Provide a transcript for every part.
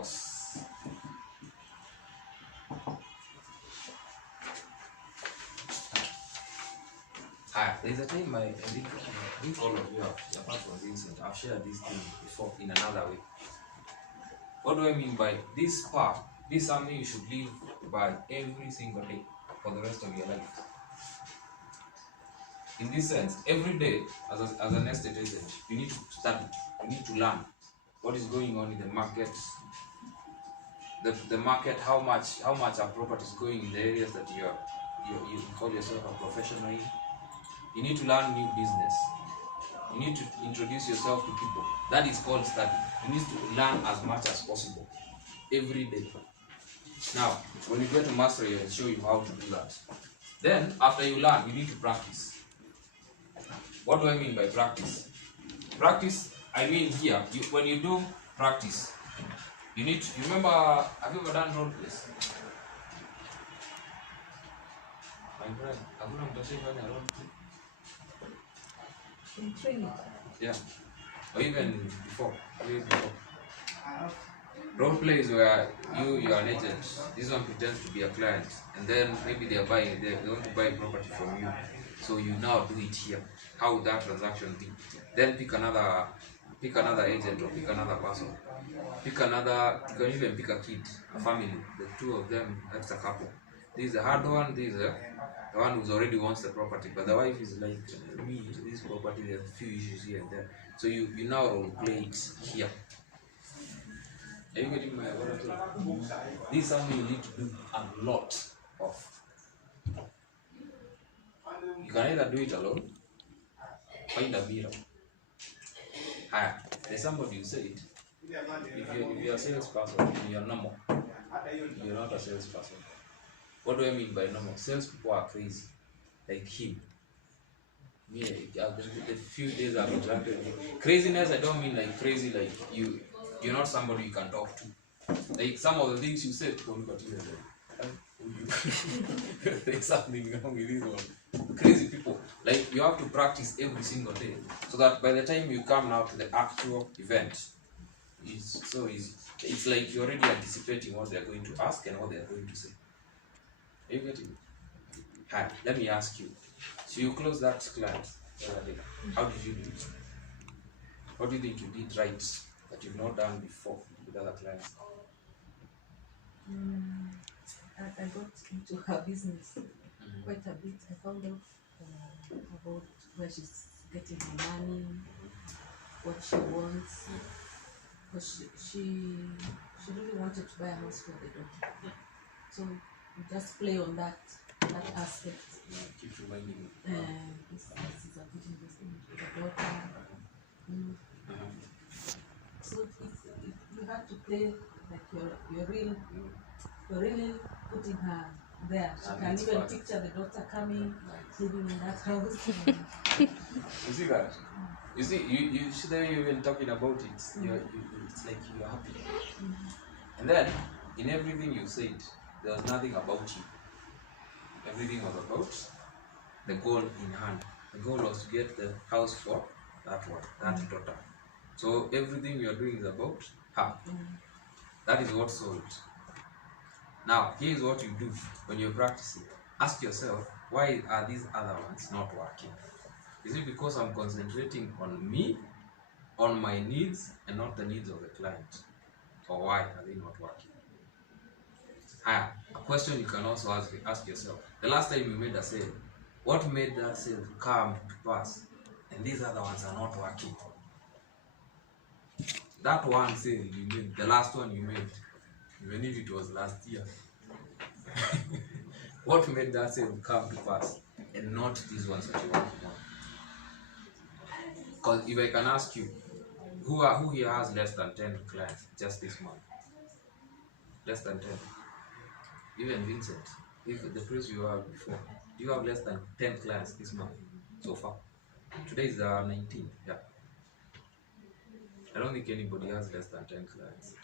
course. There's a time I think all of you have, apart from Vincent, I've shared this thing before in another way. What do I mean by this SPAR? This is something you should live by every single day for the rest of your life. In this sense, every day as an estate agent, you need to study, you need to learn what is going on in the market. The market, how much a property is going in the areas that you call yourself a professional in. You need to learn new business. You need to introduce yourself to people. That is called study. You need to learn as much as possible every day. Now, when you get to mastery, I'll show you how to do that. Then, after you learn, you need to practice. What do I mean by practice? Practice, I mean here, when you do practice, you need to remember. Have you ever done role plays? My friend, have you ever done role play? In training. Yeah. Or even before. Role play is where you are an agent. This one pretends to be a client, and then maybe they want to buy property from you. So you now do it here. How would that transaction be? Then pick another agent or pick another person. You can even pick a kid, a family. The two of them, that's a couple. This is the hard one, this is the one who already wants the property, but the wife is like, me, this property, there's a few issues here and there. So you now role play it here. Are you getting my word? This is something you need to do a lot of. You can either do it alone, find a mirror. There's somebody who said, if you're a salesperson, you're normal. You're not a salesperson. What do I mean by normal? Salespeople are crazy, like him. Me, the few days I've interacted with him. Craziness, I don't mean like crazy, like you're not somebody you can talk to. Like some of the things you said, people look at you like, there's something wrong with this one. Crazy people. Like you have to practice every single day, so that by the time you come now to the actual event, it's so easy. It's like you're already anticipating what they're going to ask and what they're going to say. Are you getting it? Let me ask you. So you closed that client the other day. How did you do it? What do you think you did right that you've not done before with other clients? I got into her business quite a bit. I found out about where she's getting her money, what she wants. Because she really wanted to buy a house for the daughter. So we just play on that aspect. Keep reminding me. This is a good investment for the daughter. So you have to play like you're really putting her there. She can even picture the daughter coming, living in that house. You see that? You see, you should have even talking about it. It's like you're happy. And then, in everything you said, there was nothing about you. Everything was about the goal in hand. The goal was to get the house for that daughter. So everything you are doing is about her. That is what sold. Now, here's what you do when you're practicing. Ask yourself, why are these other ones not working? Is it because I'm concentrating on me, on my needs, and not the needs of the client? Or why are they not working? A question you can also ask yourself. The last time you made a sale, what made that sale come to pass? And these other ones are not working. That one sale you made, the last one you made, even if it was last year, what made that sale come to pass and not these ones that you want to know? Because if I can ask you, who here has less than 10 clients just this month? Less than 10. Even Vincent, if the place you have before, do you have less than 10 clients this month so far? Today is the 19th, yeah. I don't think anybody has less than 10 clients.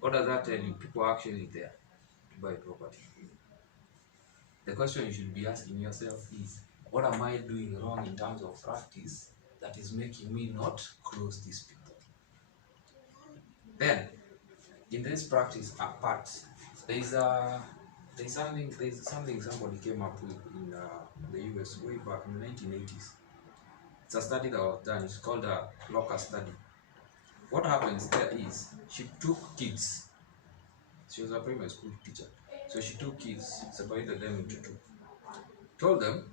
What does that tell you? People are actually there to buy property. The question you should be asking yourself is, what am I doing wrong in terms of practice that is making me not close these people? Then, in this practice part, there's something somebody came up with in the US way back in the 1980s. It's a study that was done. It's called a local study. What happens there is she took kids. She was a primary school teacher, so she took kids, separated them into two, told them,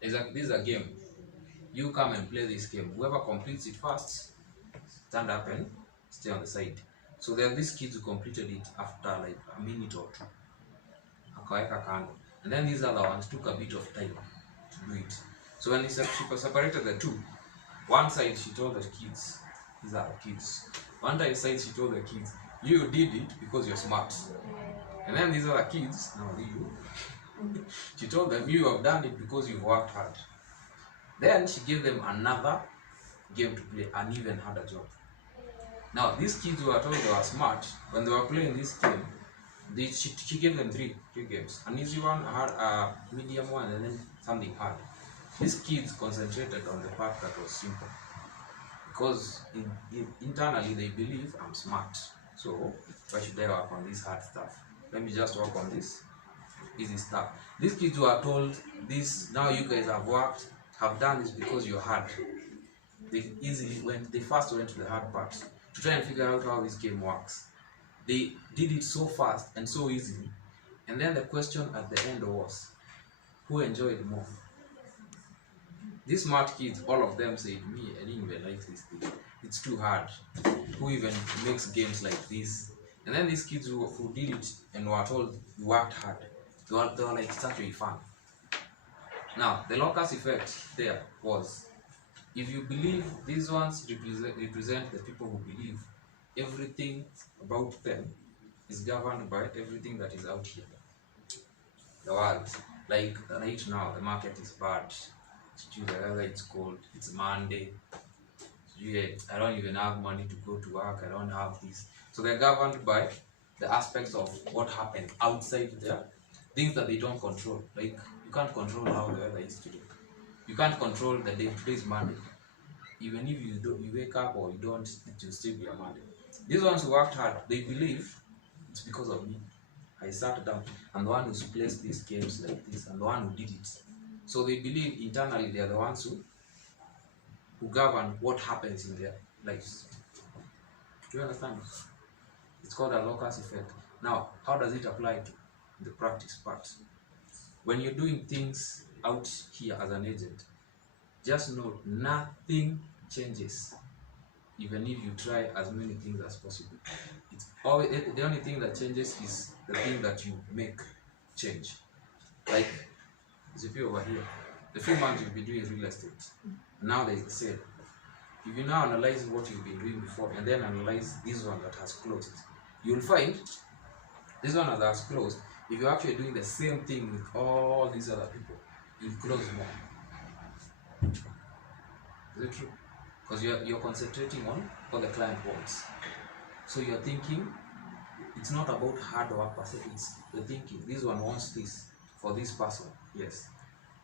this is a game. You come and play this game. Whoever completes it first, stand up and stay on the side. So there are these kids who completed it after like a minute or two. Akaweka kando. And then these other ones took a bit of time to do it. So when she separated the two, one side she told the kids, these are the kids. One side she told the kids, you did it because you're smart. And then these other kids, now she told them, you have done it because you've worked hard. Then she gave them another game to play, an even harder job. Now, these kids who were told they were smart, when they were playing this game, she gave them three games. An easy one, a medium one, and then something hard. These kids concentrated on the part that was simple. Because internally they believe I'm smart. So, why should I work on this hard stuff? Let me just work on this easy stuff. These kids who are told this, now you guys have done this because you're hard. They first went to the hard part to try and figure out how this game works. They did it so fast and so easily. And then the question at the end was, who enjoyed more? These smart kids, all of them said, me, I didn't even like this thing. It's too hard. Who even makes games like this? And then these kids who did it and were told you worked hard, they were like, it's actually fun. Now, the locus effect there was, if you believe these ones represent the people who believe everything about them is governed by everything that is out here. The world. Like right now, the market is bad. The weather it's cold. It's Monday. I don't even have money to go to work. I don't have this. So they're governed by the aspects of what happened outside there. Things that they don't control. Like you can't control how the weather is today. You can't control the day. Today is Monday. Even if you wake up or you don't, it will still be a Monday. These ones who worked hard, they believe it's because of me. I sat down. I'm the one who placed these games like this. I'm the one who did it. So they believe internally they are the ones who govern what happens in their lives. Do you understand? It's called a locus effect. Now, how does it apply to the practice part? When you're doing things out here as an agent, just know nothing changes, even if you try as many things as possible. It's always, the only thing that changes is the thing that you make change. Like the people over here, the few months you've been doing real estate, now they said, if you now analyze what you've been doing before and then analyze this one that has closed, you'll find this one that has closed, if you're actually doing the same thing with all these other people, you'll close more. Is it true? Because you're concentrating on what the client wants. So you're thinking, it's not about hard work per se, it's the thinking, this one wants this for this person. Yes.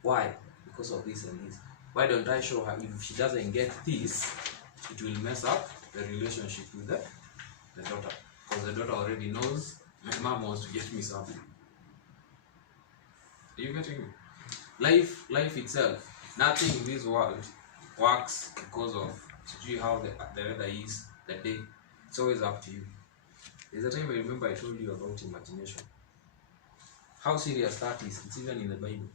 Why? Because of this and this. Why don't I show her if she doesn't get this, it will mess up the relationship with the daughter. Because the daughter already knows my mom wants to get me something. Are you getting me? Life itself, nothing in this world works because of how the weather is, the day. It's always up to you. There's a time I remember I told you about imagination. How serious that is, it's even in the Bible.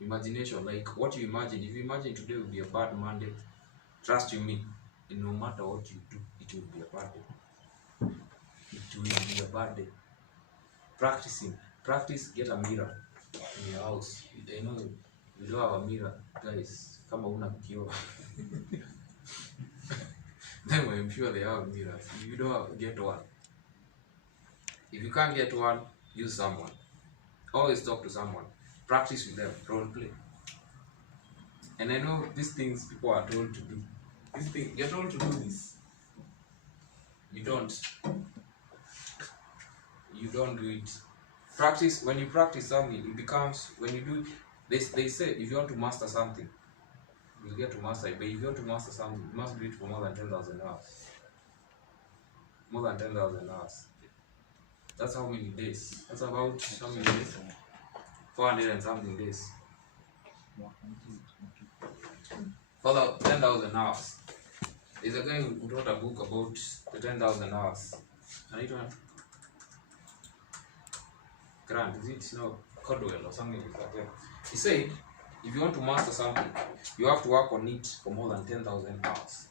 Imagination, like what you imagine. If you imagine today will be a bad Monday, trust you me, and no matter what you do, it will be a bad day. It will be a bad day. Practice, get a mirror in your house. I know you don't have a mirror, guys. Kama una kioo. Then I'm sure they have mirrors. If you don't have, get one. If you can't get one, use someone. Always talk to someone. Practice with them. Role play. And I know these things people are told to do. You're told to do this. You don't do it. Practice. When you practice something, it becomes, when you do, they say if you want to master something, you'll get to master it. But if you want to master something, you must do it for more than 10,000 hours. more than 10,000 hours. That's how many days? That's about how many days? 400 and something days. For the 10,000 hours. There's a guy who wrote a book about the 10,000 hours. And it went Grant, is it Cordwell or something like that? He said, if you want to master something, you have to work on it for more than 10,000 hours.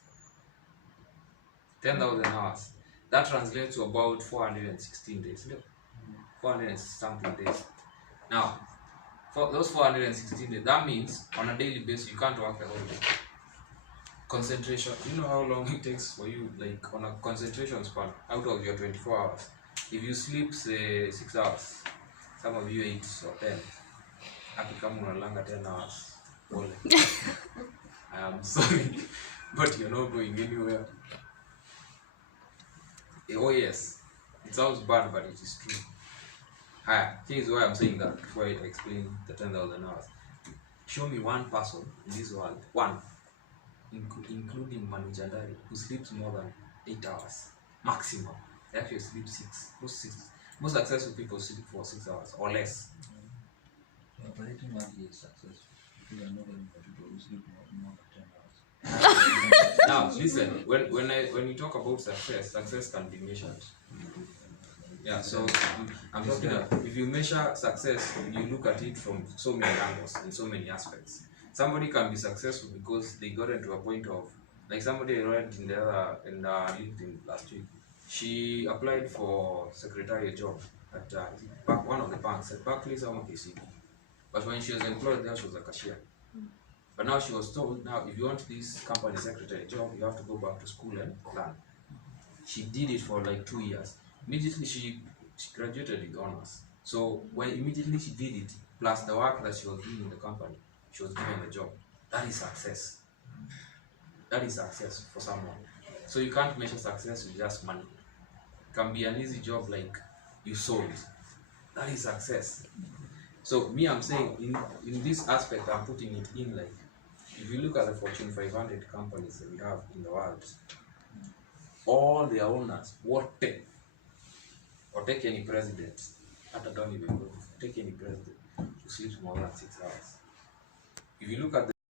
10,000 hours. That translates to about 416 days. 400 and something days. Now, for those 416 days, that means on a daily basis, you can't work the whole day. Concentration, you know how long it takes for you, like on a concentration span, out of your 24 hours. If you sleep, say, 6 hours, some of you 8 or 10, akikamu unalanga 10 hours. I am sorry, but you're not going anywhere. Oh yes, it sounds bad, but it is true. Here's why I'm saying that before I explain the 10,000 hours. Show me one person in this world, one, including Manu Jandari, who sleeps more than 8 hours maximum. They actually sleep 6. Most successful people sleep for 6 hours or less. Operating money is successful. People are not going for people who sleep more than 10 hours. Now listen, when you talk about success can be measured. Yeah, so I'm talking about, if you measure success, you look at it from so many angles and so many aspects. Somebody can be successful because they got into a point of, like somebody I read in LinkedIn last week. She applied for secretariat job at one of the banks at Barclays or KCB. But when she was employed there, she was a cashier. But now she was told, now if you want this company secretary job, you have to go back to school and learn. She did it for like 2 years. Immediately she graduated with honors. So when immediately she did it, plus the work that she was doing in the company, she was given the job. That is success. That is success for someone. So you can't measure success with just money. It can be an easy job like you sold. That is success. So me, I'm saying in this aspect, I'm putting it in like, if you look at the Fortune 500 companies that we have in the world, all their owners, or take any president, take any president who sleeps more than 6 hours. If you look at the